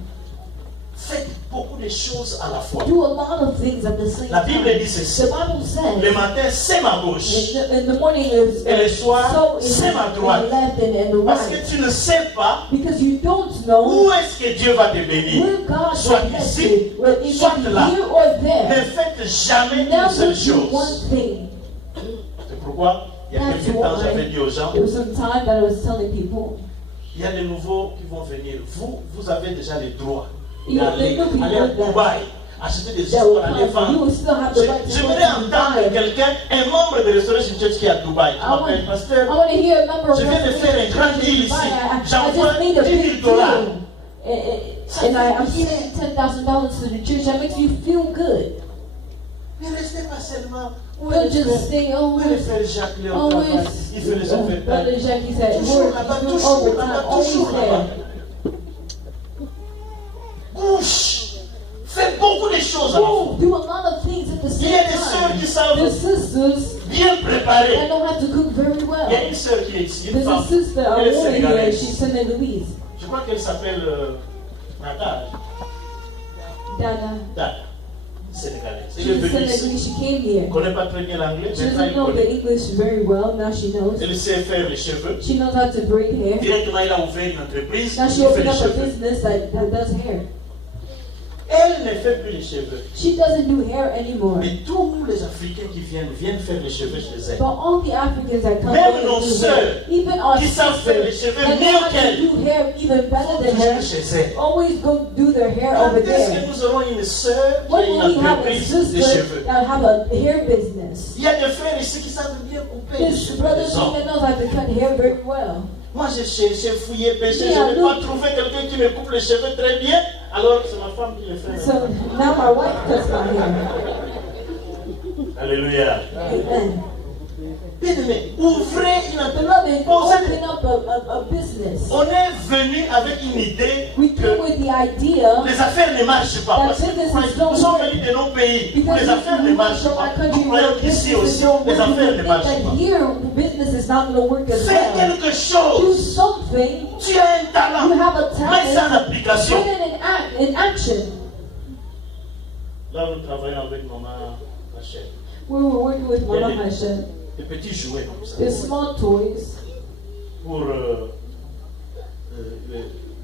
Faites beaucoup de choses à la fois. Do a lot of things at the same La Bible time. dit ceci. The Bible says Le matin, c'est ma gauche. in the morning is Et le soir, so c'est ma droite. the left and the Parce que right. tu ne sais pas Because you don't know où est-ce que Dieu va te bénir. where God Soit will bless ici, you. Whether it soit be là. here or Ne there. faites jamais une Never seule do one chose. thing. C'est pourquoi, il y a That's quelques temps, why j'avais dit aux gens, there was some time that I was telling people, il y a des nouveaux qui vont venir. Vous avez déjà les droits You know, d'aller the new people aller à that- Dubaï, acheter des that choses will pour aller come, you vendre. will still have the right to go J'aimerais to entendre Dubai. quelqu'un, un membre de Restoration Church qui est à Dubaï, qui I want, m'appelle pasteur. I want to hear a member of Je viens de faire un grand deal ici. J'envoie I just made a 10 000 big dollars. deal. And I'm sending $10,000 to the church. That makes you feel good. Mais restez pas seulement. Où Don't est le just frère- stay où est le always. frère Jacques Léon Always. travaille? Il fait les overtime. Brother Jackie said, Toujours work, là-bas, do toujours overtime, là-bas, always toujours là-bas. there. Bouge. Fais beaucoup de choses à la fois. Do a lot of things at the Il y a same des sœurs time. qui savent There's sisters bien that préparer. know how to cook very Il y a well. une sœur qui est ici, une There's a femme. sister, a Elle est woman here, sénégalaise. she's Senegalese. Je crois qu'elle s'appelle Natal. Dada. Dada. Sénégalaise. Elle She's est venue Senegalese, ici. she came Elle here. ne connaît pas très bien l'anglais, She mais doesn't elle know the connaît. English very well, now she knows. Elle sait faire les cheveux. She knows how to braid hair. Directement, elle a ouvert une entreprise Now qui she fait opened les up a cheveux. business that does hair. Elle ne fait plus les cheveux. She doesn't do hair anymore. Mais tous les Africains qui viennent faire les cheveux chez elle. But all the Africans that come Même over nos to do sœurs hair, even our qui savent faire les sisters cheveux that mieux know how to qu'elle, do hair even better than her, toujours chez elle. always go do their hair Quand over est-ce que there. nous aurons une sœur qui When a une will we have a entreprise de sister cheveux? that have a hair business? Il y a des frères ici qui savent bien couper les This cheveux brother des hommes. even knows how to cut hair very well. Moi, j'ai cherché, fouillé, pêché, Yeah, je n'ai look. pas trouvé quelqu'un qui me coupe les cheveux très bien. Alors, c'est ma femme qui le fait. So now my wife cuts my hair. Alléluia. Amen. Bien aimé, ouvrez une entreprise. Beloved, Posez- open up a business. On est venu avec une idée We came que with the idea les affaires ne marchent pas. Parce que nous sommes venus de nos pays où because les affaires ne we marchent from pas. our country Nous where croyons qu'ici businesses aussi, don't les work. We affaires ne think marchent that pas. here business is not going to work as Fais well. quelque Do chose. something. Tu as un You talent. have a Mets ça en talent. application. Put it in action. Là, nous travaillons avec maman Rachel. We were working with Mama Hashem. Des petits jouets comme ça. There's small toys. Pour,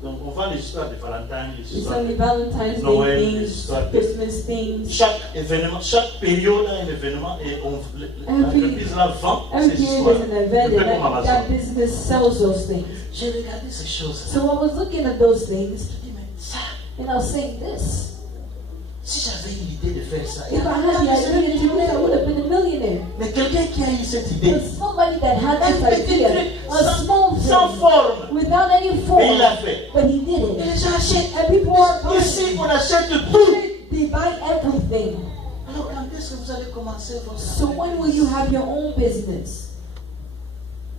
donc, on vend les histoires de Valentine, les We histoires sell the de Valentine's Noël, Day les things, histoires de... Christmas things. Chaque événement, chaque période a un événement et l'entreprise là vend Every ces period histoires. there's an event Un peu and comme that Amazon. business sells those things. J'ai regardé ces choses. So I was looking at those things Je dis, mais ça, and I was saying this. si j'avais eu l'idée de faire ça, If I had the idea to do this, I would have been a millionaire. mais quelqu'un qui a eu cette idée, But somebody that had un this petit idea, truc, a small sans thing, forme, commencer votre So when will you have your own business?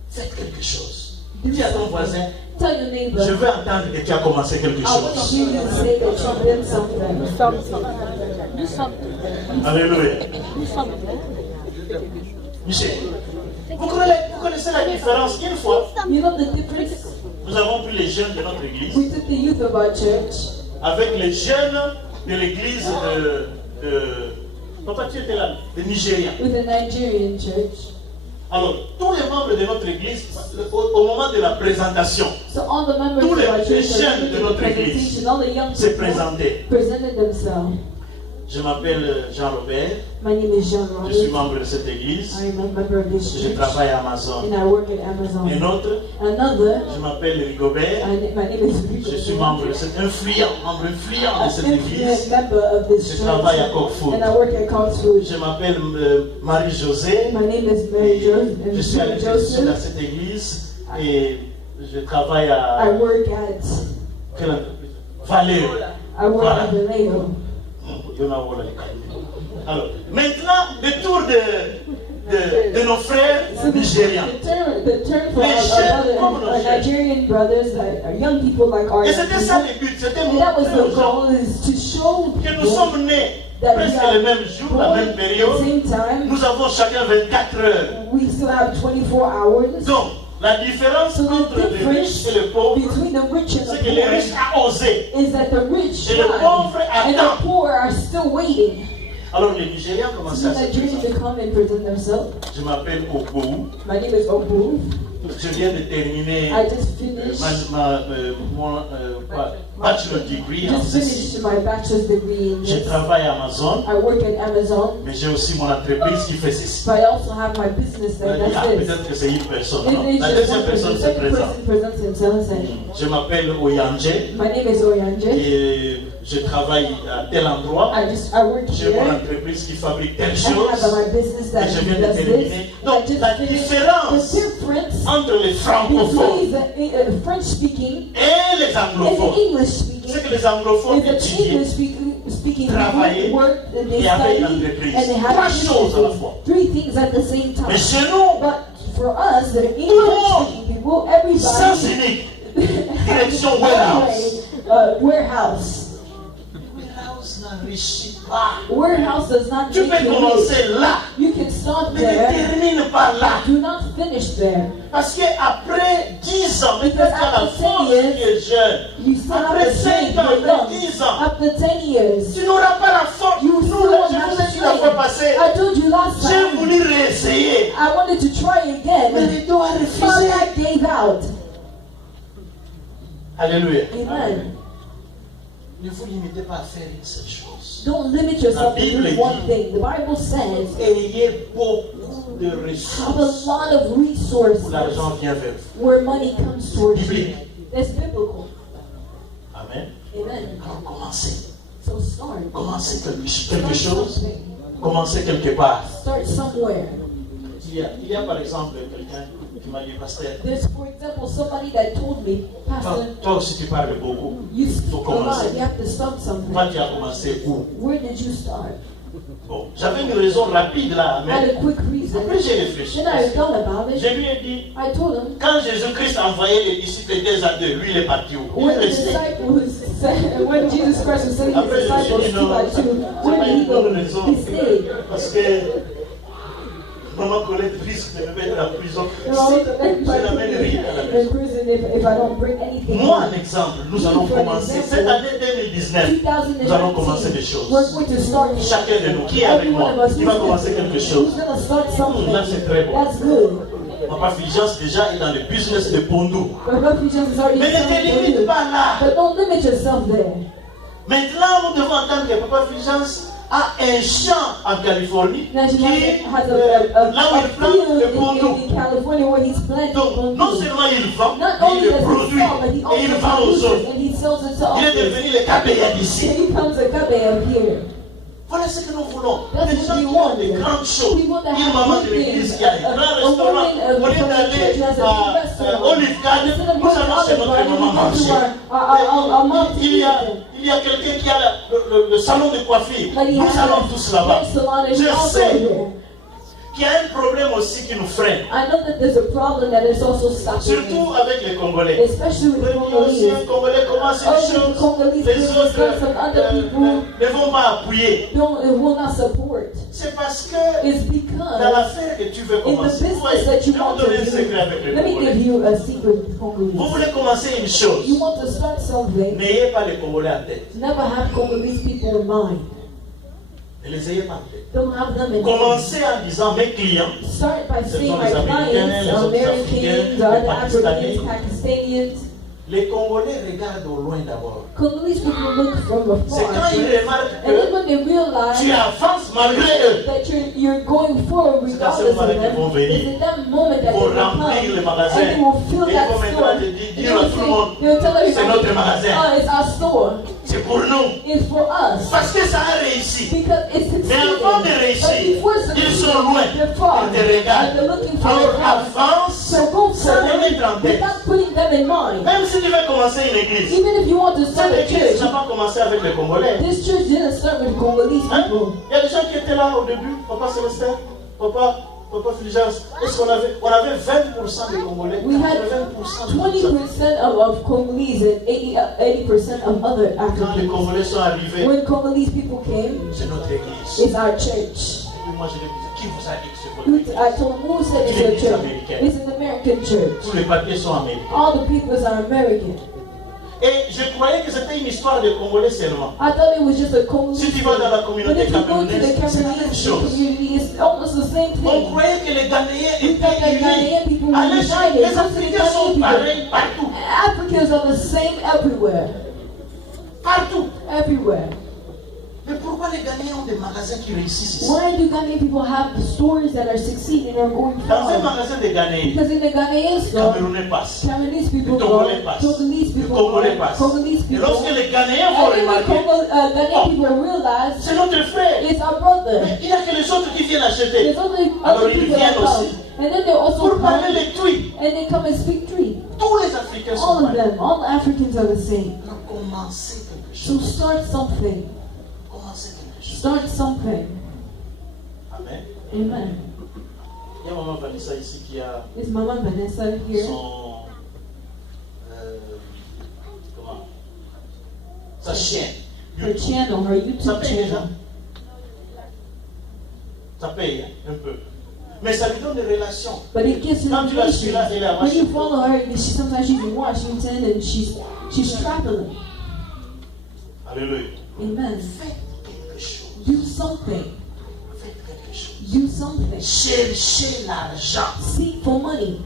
Faites quelque chose. Dis à ton voisin, Tell your neighbor. je veux entendre que tu as commencé quelque I want chose. you to say that you've done something. Alléluia. Michel, vous connaissez la différence? Une fois, You know the difference? nous avons pris les jeunes de notre église We took the youth of our church avec les jeunes de l'église Papa, tu étais là, de Nigeria. with a Nigerian church. Alors, tous les membres de notre église, au moment de la présentation, So all the members tous of our les church jeunes are de making the notre église presentation. All the young se people présentaient. presented themselves. Je m'appelle Jean-Robert, My name is Jean je suis Robert. membre de cette église, I am a member of this je church travaille à Amazon. and I work at Un Amazon. autre, Another, je m'appelle Rigobert, my name is Rico. je suis membre de cette membre influent de cette An église. influent member of this Je church, travaille à Corkfoot. and I work at Coxwood. Je m'appelle Marie-Josée, My name is Mary je suis à Joseph. dans cette église et je travaille I à work at quelle entreprise? Valeo. at Vallejo. Alors, maintenant, le tour de nos frères nigériens. The turn for our Nigerian brothers, our young people like our Et young c'était ça people. le but, c'était And that was montrer the aux gens goal, is to show que nous people sommes nés that we presque are le même jour, la born même at the période. same time. Nous avons chacun 24 heures. We still have 24 hours. Donc, la différence So entre the les riches difference et les pauvres, between the rich and c'est the que les riches poor ont osé. is that the rich Et les tried, pauvres and attendent. the poor are still waiting. Alors, les Nigériens So commencent à the se Nigerians présenter. to come and present themselves. Je m'appelle Okou. My name is Obu. Je viens de terminer I just finished mon bachelor degree en just ceci. finished my bachelor's degree in Je this. travaille à Amazon, I work at Amazon, mais j'ai aussi mon entreprise qui fait ceci. but I also have my business Il that y a does this. peut-être que c'est une personne. If Non? it's La just deuxième one personne person, se second présente. person presents himself and Je m'appelle Oyanje my name is Oyanje. et je travaille à tel endroit. I work J'ai mon here. entreprise qui fabrique telle I chose. have my business that Et je viens de does this. terminer. Donc, I just la finished. différence The difference entre les francophones between the French speaking et les and anglophones, the English c'est speaking que les anglophones is the étudiaient English speaking travailler people work and they et avaient une study entreprise. and they Trois have choses à la businesses. fois. Three things at the same time. Mais chez nous, But for us, the monde, English speaking people, sens everybody unique, direction warehouse. Warehouse. Warehouse n'enrichit pas. Warehouse does not Tu make peux you rich. commencer là, You can start mais ne there. termine pas là. Do not finish there. Parce qu'après 10 ans, mais Because peut-être à la after force 10 years, qui est jeune, You still have après to 5 train. ans, You're après young. 10 ans, After 10 years, tu n'auras pas la force. you Nous, still là, won't je have vous ai to dit la fois train. passée, I told you last j'ai time. voulu réessayer. I wanted to try Mais again. les dos a But refusé. I gave out. Alléluia. Amen. Ne vous limitez pas à faire une seule chose. Don't limit yourself La to Bible do one dit- thing. The Bible says, Ayez beaucoup de have a ressources lot of où resources l'argent vient vers vous. where money comes towards you. Biblique. That's biblical. Amen. Amen. Alors commencez. So start. Commencez quelque Start chose. something. Commencez quelque part. Start somewhere. Il y a par exemple quelqu'un qui m'a dit, pasteur, There's, for example, somebody that told me, Pastor, toi aussi tu parles beaucoup. you speak Faut a lot. commencer. You have to start something. Toi tu as commencé où? Where did you start? Bon, j'avais une raison rapide là, I had mais a quick reason. après j'ai réfléchi. Then I thought about it. Je lui ai dit, I told him, quand Jésus-Christ envoyait les disciples deux à deux, lui il est parti où? Il when est the resté. disciples said, when Jesus Christ was sending Après his je me suis disciples dit two non, by c'est two, pas where did une he go? bonne raison. He stayed. Parce que maman Colette risque de me mettre en prison. You know, Si je n'amène rien à la in maison. prison if I don't bring anything. Moi, un exemple, nous allons commencer cette année 2019. Nous allons commencer des 2019, choses. we're going to start. Chacun de nous, qui est avec Every moi, one of us, qui va commencer quelque chose. who's going to start something? Là, c'est très bon. That's good. Papa Fulgence déjà est dans le business de Pondou. But Refugees is already Mais ne te something for limite you. pas là. But don't limit yourself there. Maintenant, nous devons entendre que Papa Fulgence a un champ en Californie Now she qui has a là où il plante le field Pondou. in California where he's planting Donc, non bamboo. seulement il vend, Not mais only il le does he produit sell, but he et il also vend aux produces autres. and he sells it to Il est others. devenu le KPA d'ici. He becomes a gabe of here. Voilà ce que nous voulons. That's Des what gens we qui ont want. des grandes choses. We want to Une have maman de good l'église things. qui a un grand A restaurant. woman Au lieu from the d'aller church has a big restaurant. Olive Garden, nous allons chez notre maman manger. Il y a quelqu'un qui a le salon de coiffure. Nous allons tous là-bas. Je sais qu'il y a un problème aussi qui nous freine. I know that there's a problem that is also stopping Surtout avec les Congolais. especially with Il y a aussi un Congolais commence une chose, les autres ne vont pas appuyer. will not support. C'est parce que It's dans because l'affaire que tu veux in the commencer, business that je you vais want vous to donner un secret avec do, les let me Congolais. give you a secret with Congolese. Vous voulez commencer une chose, You want to start something, n'ayez pas les Congolais en tête. never have Congolese people in mind. Ne les ayez pas en tête. Don't have them in mind. Commencez en disant mes clients, Start by Ce saying sont my les Américains, les clients, autres Americans, Africains, other les Pakistanais. Africans, Pakistanians. les Congolais regardent au loin d'abord. Congolese people look from C'est afar. quand ils remarquent And then que when they realize tu avances malgré eux. that you're going forward C'est à ce regardless of moment-là qu'ils vont them, venir. it's in that moment that Pour they will remplir come le magasin. and they will fill Et that ils vont store. maintenant dire à tout le monde, They'll tell c'est everybody, notre magasin. oh, it's our store. C'est pour nous. It's for us. Parce que ça a réussi. Because it's Mais succeeding. avant de But réussir, before ils succeeding, sont loin. they're far. Ils te regardent. And they're looking for Alors the house. avance So go sans les forward mettre en tête. without putting them in mind. Même si tu veux commencer une église, Even if you want to start a cette église church, n'a pas commencé avec les Congolais. this church didn't start with Congolese Hein? people. Il y a des gens qui étaient là au début, Papa Célestin, Papa Fulgence. Est-ce qu'on avait, on avait 20% de Congolais, We had 80% de 20% of Congolese and 80% of other Quand les Africans. Congolais sont arrivés, When Congolese people came, c'est notre église. it's our church. Et puis moi je lui dis, qui vous a dit que c'est votre église? I told them, who said it's your church? It's an American church. Tous les papiers sont américains. All the people are American. Et je croyais que c'était une histoire de Congolais seulement. I thought it was just a Congolese Si tu vas dans la thing. But communauté if you go to the camerounaise, c'est la même Cameroonese chose. community, it's almost the same On thing. croyait que les Ghanéens We thought that étaient Ghanaian unis. people were Allez, united. les Africains sont pareils partout. Africans are the same everywhere. Partout. Everywhere. Mais pourquoi les Ghanéens ont des magasins qui réussissent ici? Why do Ghanaian people have stores that are succeeding and going Dans un far? magasin de Ghanéens, Because in the Ghanaian les store, Camerounais passent. Cameroonese Les people go, Togolais passent. Congolese Les people Congolais go, passent. Congolese Et people lorsque go. les Ghanéens vont And then remarquer, Ghanaian people realize c'est notre frère. it's our brother. Mais il n'y a que les autres qui viennent acheter. There's only Alors other ils people that viennent come. aussi. And then they also Pour come parler les tweets. and they come and speak Tree. Tous les Africains sont All of pareils. them, all the Africans are the same. Alors commencez quelque So chose. start something. Commencez quelque chose. Start something. Amen. Amen. Il y a maman Vanessa ici qui a Is Mama Vanessa here? son comment? Sa chaîne. Her channel, her Ça YouTube paye déjà. channel. Ça paye hein, un peu. Mais ça lui donne des relations. But it gives her Quand tu la suis là, elle est à When you Washington. follow her, sometimes she's in Washington and she's traveling. Alléluia. Amen. Faites quelque chose. Do something. Faites quelque chose. Do something. Cherchez l'argent. Seek for money.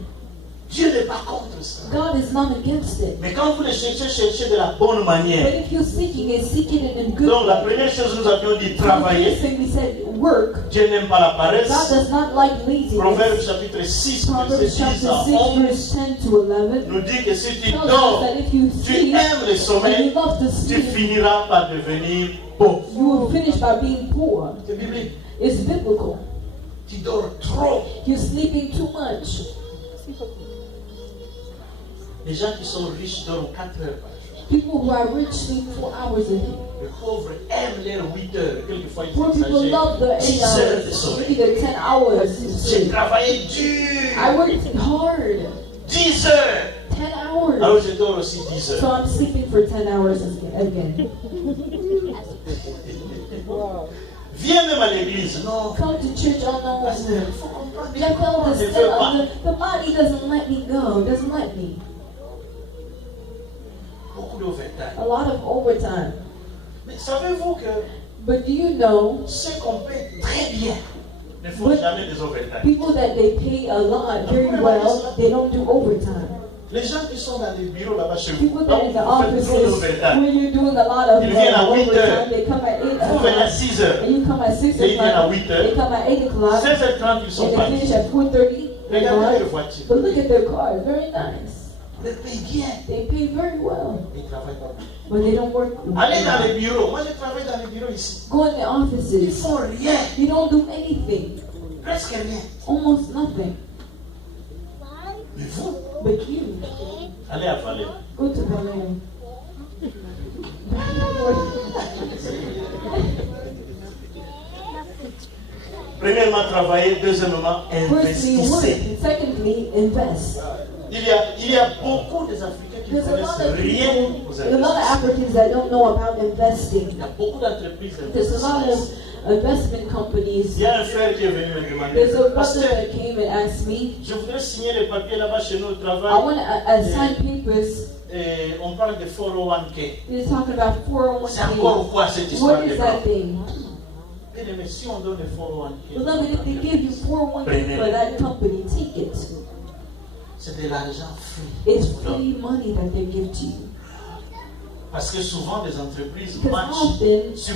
Dieu n'est pas contre ça. God is not against it. Mais quand vous le cherchez, cherchez de la bonne But manière. if you're seeking it, seek it in a good Donc la way. première chose nous avions dit The travailler. first thing we said, work. Dieu n'aime pas la God paresse. does not like laziness. Proverbe chapitre 6, Proverbs verset 10 chapter à 6, 11 verse 10 to 11 nous dit que si tu tells us dors, that if you tu sleep aimes le and sommeil, you love to tu sleep, finiras par devenir pauvre. you will finish by being poor. C'est biblique. It's biblical. Tu dors trop. You're sleeping too much. Les gens qui sont riches dorment 4 heures par jour. People who are rich sleep 4 hours a day. Les pauvres aiment leurs 8 heures. Quelquefois, Poor ils people love the exagèrent. 8 6 heures de hours, sommeil. maybe the 10 hours. of J'ai sleep. travaillé dur. I worked hard. 10 heures. 10 hours. Alors je dors aussi 10 So heures. I'm sleeping for 10 hours again. Viens même à l'église. Non. Come to church, oh no. Pasteur, il faut comprendre. I felt Je the ne veux pas. the body doesn't let me go, doesn't let me. Beaucoup d'overtime. A lot of overtime. Mais savez-vous que But do you know, ceux qu'on paie très bien ne font But- jamais des overtime. people that they pay a lot very well, they don't do overtime. Les gens qui sont dans les bureaux là-bas chez vous, People là that où in the vous faites trop offices d'overtime, where you're doing a lot of Ils viennent à 8 heures. overtime, they come at 8 vous venez à o'clock, 6 heures. and you come at 6 Et ils viennent à o'clock, 8 they heures. come at 8 o'clock, 16h30, ils sont and they partis. finish at 4:30. Regardez les voitures. But look at their car, very nice. Ils les payent bien. They pay very well, Ils ne travaillent pas. but they don't work. Allez dans les bureaux. Moi, je travaille dans les bureaux ici. Go in the Ils offices, font rien. you don't do anything, Presque rien. almost nothing. Mais vous, But you, travailler. Deuxièmement, Firstly, work. investissez. And secondly, invest. Il y a beaucoup des Africains qui ne There's a lot connaissent of rien people, aux a lot of investissements. Africans that don't know about investing. Il y a beaucoup d'entreprises There's a lot d'investissement. of investment companies. Il y a un frère qui est venu me demander, There's a brother Pasteur, that came and asked me, je voudrais signer les papiers là-bas chez nous au I travail. want to sign papers. Et on parle de 401k. They're talking about C'est encore 401k. quoi cette histoire What de is blanc? that thing? Bien aimé, si on donne les 401k, Beloved, if they give you 401k for that company, take it. c'est de l'argent free. It's free money that they give to you. Parce que souvent des entreprises Because matchent. often, Si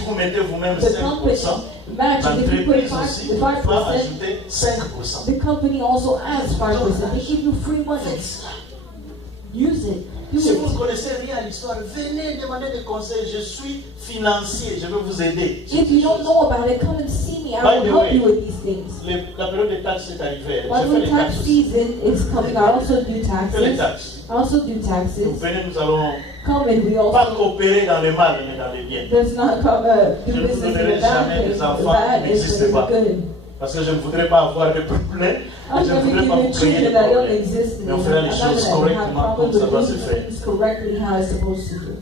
vous mettez vous-même the company 5%, match, if you put l'entreprise aussi 5%, va ajouter 5%. the company also adds 5%. They give you free money. Faites cela. Use it. Do Si vous ne it. connaissez rien à l'histoire, venez demander des conseils. Je suis financier, je vais vous aider. If you don't know about it, come and see me. I By will the help way, you with these things. La période des taxes est arrivée. While Je fais the les tax taxes aussi. season is coming, I also do Je fais les taxes. taxes. I also do Donc taxes. venez, nous allons Come and we pas also coopérer dans le mal, mais dans le bien. does not come Je do ne vous business in donnerai the bad jamais thing. des The enfants bad qui is n'existent the pas. good. Parce que je ne voudrais pas avoir de problèmes. I'm Je ne never voudrais giving pas vous you créer children de that don't problèmes. exist. Mais on fera les I'm not choses gonna have correctement comme problems ça va with se doing faire. things correctly how it's supposed to do.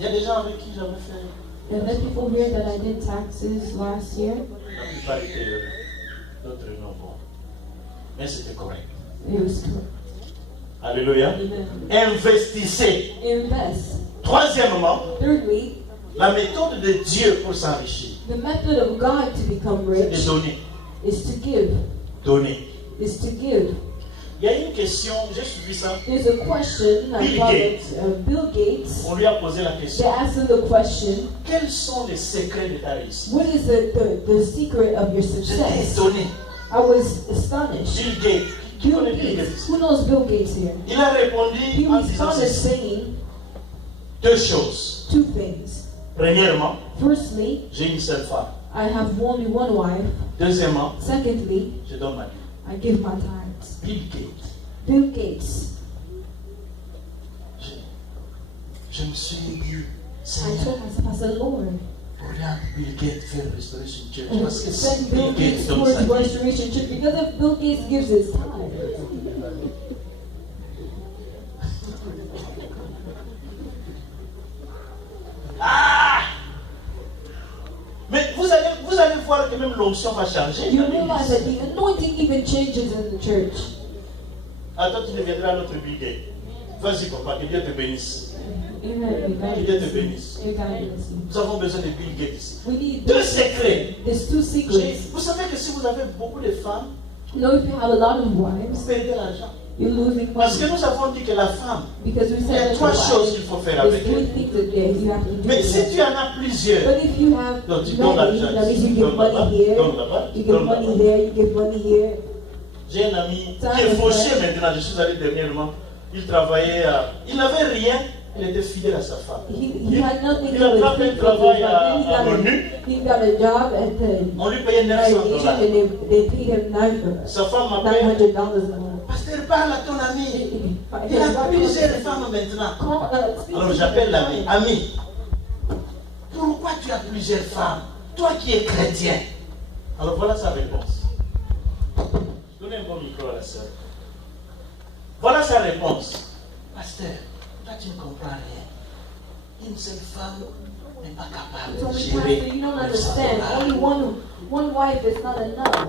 Il y a des gens avec qui j'avais fait. And there's people here that I did taxes last year. La plupart étaient heureux. D'autres non, bon. Mais c'était correct. It was correct. Alléluia. Investissez. Invest. Troisièmement, Thirdly, la méthode de Dieu pour s'enrichir, the method of God to become c'est rich de donner. is to give. Donner. Is to give. Il y a une question, j'ai suivi ça. There's a question. I Bill thought Gates. that Bill Gates. On lui a posé la They question. asked him the question. Quels sont les secrets de ta réussite? What is the secret of your J'étais success? étonné. I was astonished. Bill Gates. Qui Bill connaît Bill Gates. Gates? Who knows Bill Gates here? Il a He répondu en disant responded ceci. saying Deux choses. two things. Premièrement, Firstly, j'ai une seule femme. I have only one wife. Deuxièmement, Secondly, je donne ma vie. I give my tithes. Bill Gates. Bill Gates. Je me suis dit, I Seigneur, told myself, I said, Lord, regarde Bill Gates faire Restoration Church. and Parce que si send Bill Bill Gates Gates donne sa towards vie, Restoration Church because if Bill Gates gives his time. mais vous allez voir que même l'onction va changer. You dans realize l'église. that the anointing even changes in the church. Attends, tu deviendras notre Bill Gates. Vas-y, papa, que Dieu te bénisse. Amen. Que Dieu te bénisse. Amen. Nous avons besoin de Bill Gates ici. We need Deux secrets. There's two secrets. Vous savez que si vous avez beaucoup de femmes, You know, if you have a lot of vous wives, perdez l'argent. you're losing Parce que money. nous avons dit que la femme, Because we il y a said that trois the choses wife, qu'il faut faire there's avec three elle. things that you have to do. Mais with si it. tu en as plusieurs, But if you have donc tu donnes money, l'argent that means ici, you give donne là-bas, money here, donne là-bas, you give donne money là-bas. there, you give money here. J'ai un ami qui est fauché maintenant, je suis allé dernièrement, il travaillait, il n'avait rien, il était fidèle à sa femme. He had nothing Il to a do attrapé un with travail it. à l'ONU, He got a job at the on lui payait United 900 Nations $. and they paid him Sa femme m'appelle, $900 a month. Pasteur, parle à ton ami. Il a plusieurs femmes maintenant. Alors j'appelle l'ami, ami, pourquoi tu as plusieurs femmes? Toi qui es chrétien. Alors voilà sa réponse. Donnez un bon micro à la sœur. Voilà sa réponse. Pasteur, toi tu ne comprends rien. Une seule femme n'est pas capable So de Pastor, gérer. you don't 900 understand. Only one wife is not enough.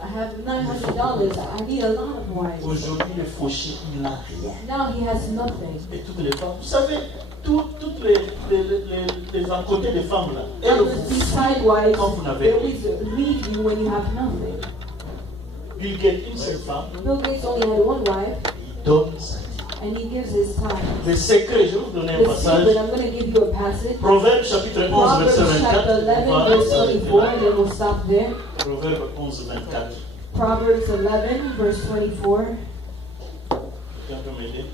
I have $900. I need a lot of wives. Aujourd'hui, le fauché, il n'a rien. Now he has nothing. Et toutes les femmes, vous savez, toutes les à côté des femmes là, elles Now vous these foutent side wives, quand vous n'avez they rien. always leave you when you have nothing. Bill Gates, une seule femme, Bill Gates only had one wife, il donne sa vie. and he gives his time. Le secret, je vais vous donner un The passage. secret, I'm going to give you a passage. Proverbe chapitre 11, Proverbs verset 24. chapter 11, On va verse s'arrêter 24, là. and then we'll stop there. Proverbe 11, 24. Proverbs 11, verse 24. Quelqu'un peut m'aider?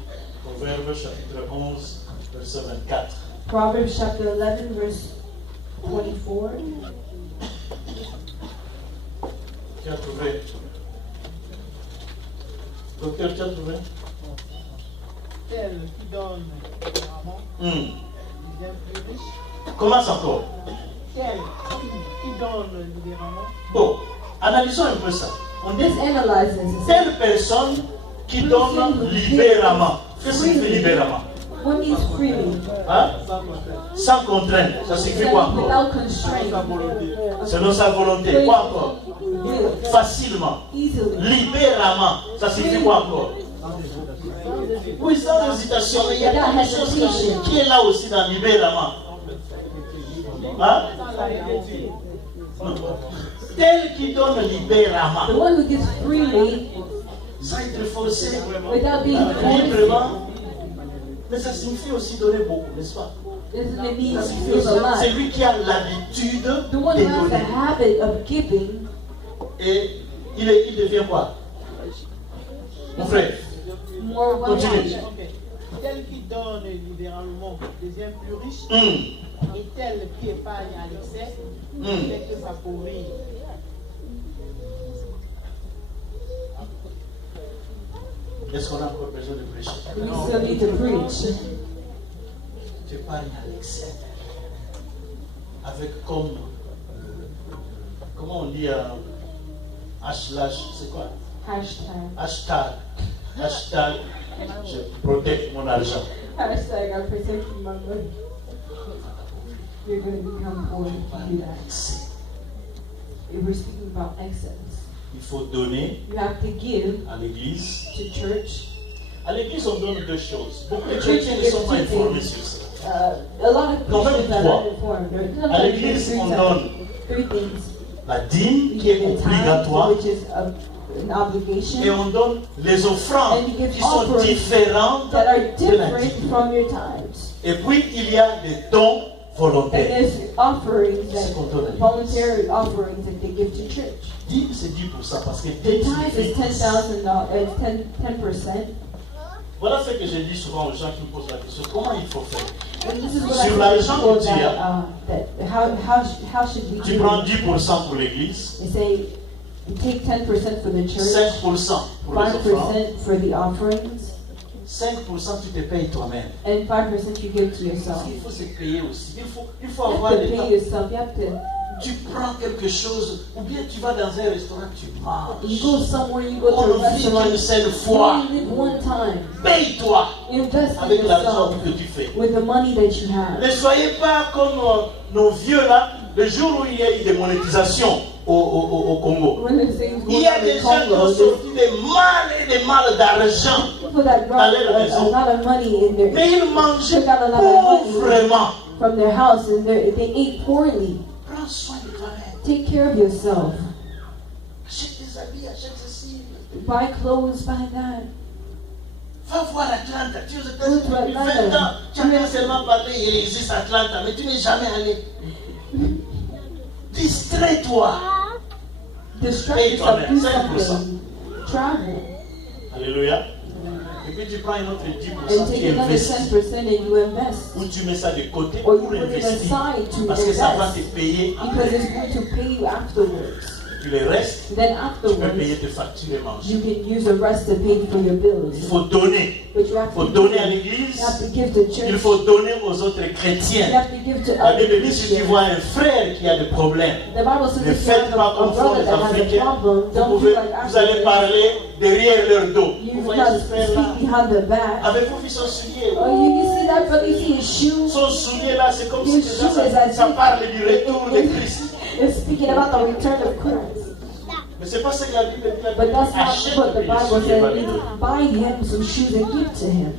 Proverbe chapitre 11, verset 24. Proverbs chapter 11, verse 24. Qui a trouvé? Docteur, qui a trouvé? Tel qui donne libéralement devient plus riche. Commence encore. Tel qui donne libéralement Bon, Analysons un peu ça. On dit Let's analyze this. telle personne qui donne libéralement. Qu'est-ce que signifie libéralement? One needs freely. Hein? Sans contrainte. Ça signifie quoi encore? Without constraint. Selon sa volonté. Quoi encore? Will. Facilement. Easily. Libéralement. Ça signifie quoi encore? Oui, sans hésitation. Il y a quelque chose qui est là aussi dans libéralement. Hein? Tel qui donne libéralement. The one who gives freely Sans être forcé. without being forced. Librement. Mais ça signifie aussi donner beaucoup, n'est-ce pas? Doesn't it mean Ça to signifie give aussi, a c'est lot? lui qui a l'habitude The one de who has the donner. habit of giving, Et il devient quoi? Mon frère, more continue. wealthy. Tel qui donne libéralement devient plus riche, et tel qui épargne à l'excès fait que s'appauvrir. Est-ce qu'on a encore besoin de prêcher? We still need to preach. Tu épargnes à l'excès. Avec comme, comment on dit, c'est quoi? Hashtag. Hashtag, je protège mon argent. Hashtag I'm protecting my money. You're going to become poor if you do that. If we're speaking about excess, Il faut donner you have to give à l'église. to church. À l'église, on donne deux choses. Beaucoup de chrétiens ne sont pas informés sur ça. A lot of Non, même Christians are trois. uninformed. À l'église, on donne three things. la dîme You qui est give the tithe, obligatoire which is an obligation, et on donne les offrandes and you give qui sont offerings différentes that are de la different dîme. from your tithes. Et puis, il y a des dons And volontaires. there's offerings, C'est that qu'on donne à l'église. voluntary offerings that they give to church. Dîme, c'est 10% parce que The dîme tithe is signifie 10%. Voilà ce que je dis souvent aux gens qui me posent la question. Comment il faut faire? And this is what Sur I l'argent tell que tu people as, that how should we tu do prends it? 10% pour l'église, They say you take 10% for the church, 5% pour les offrandes, 5% for the offerings, 5% tu te payes toi-même. and 5% you give to yourself. Parce qu'il faut se payer aussi. Il faut You avoir have to le pay temps. yourself. You have to. Tu prends quelque chose, ou bien tu vas dans un restaurant, tu You manges. go somewhere. You go to a On vit qu'une restaurant. seule You fois. only live one time. Paye-toi Invest in avec l'argent yourself que tu fais. with the money that you have. Ne soyez pas comme nos vieux là, le jour où il y a eu des monétisations au Congo. When the things go Il y a down des in gens qui ont Congo, sorti des mal et des mal d'argent. people that brought a lot of money in their Mais ils mangeaient took out a lot of money pauvrement. from their house and they ate poorly. Prends soin de toi-même. Take care of yourself. Achète des habits, achète ceci. Buy clothes, buy that. Va voir Atlanta. Tu es aux Go États-Unis to depuis 20 Atlanta. ans. Tu as seulement parlé, il existe Atlanta, mais tu n'es jamais allé. Distrais-toi. Distract Hey, yourself. Do 5%. something. Travel. Alléluia. Et puis tu prends une autre 10% And tu take another investis. 10% and you invest. Ou tu mets ça de côté Or you pour put it investir. aside to Parce que ça va invest. te payer Because après. it's going to pay you afterwards. Tu le restes, Then tu peux payer afterwards, tes factures et manger. you can use the rest to pay for your bills. Il faut donner. But you have Il faut to donner à give. l'église. You have to give to Il church. faut donner aux autres You chrétiens. have to give to La other Bible dit si tu Christians. vois un frère qui a des problèmes, The Bible says ne if you faites have pas a comme font brother les that has a Africains. problem, Vous, don't do pouvez, like vous allez Africans. parler derrière leur dos. Vous You voyez not ce frère-là. speak behind the back. Avez-vous vu son soulier? Oh, you see that brother? You see his shoes? Son soulier là, c'est comme si His déjà shoe is as ça if parle du retour de Christ. It's speaking about the return of Christ. Mais c'est pas ce que la Bible dit. But that's not Achète what the les Bible souliers says. validés. Buy him some shoes and give to him.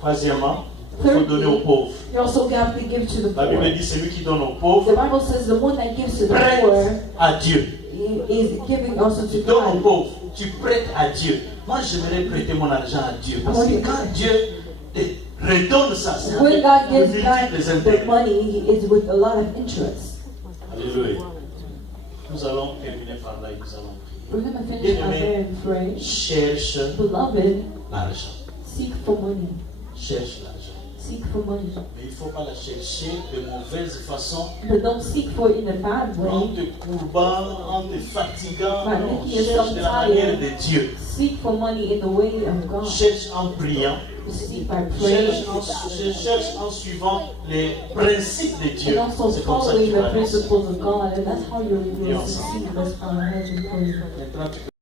Troisièmement, il faut donner aux pauvres. You also have to give to the La Bible poor. dit celui qui donne aux The pauvres Bible says the one that gives to the prête poor à Dieu. is giving also to Tu donnes aux God. pauvres, tu prêtes à Dieu. Moi, j'aimerais prêter mon argent à Dieu. Parce que quand Dieu te redonne ça, c'est When avec God de gives back multiples the intérêts. money, it's with a lot of interest. Alléluia. Nous allons terminer par là et nous allons We're going to finish our prayer and pray. prier. Cherche Beloved, l'argent. seek for money. Cherche l'argent. Seek for money. Mais il ne faut pas la chercher de mauvaise façon, But don't seek for it in a bad en way. te courbant, en te fatiguant. By Non, making yourself cherche de la manière tired. de Dieu. Seek for money in the way of God. Cherche en priant. seek by praying. Je cherche en suivant les principes de Dieu. And also C'est comme ça que following tu the vas avancer. principles of God, and that's how you'll Yes. succeed as in prayer.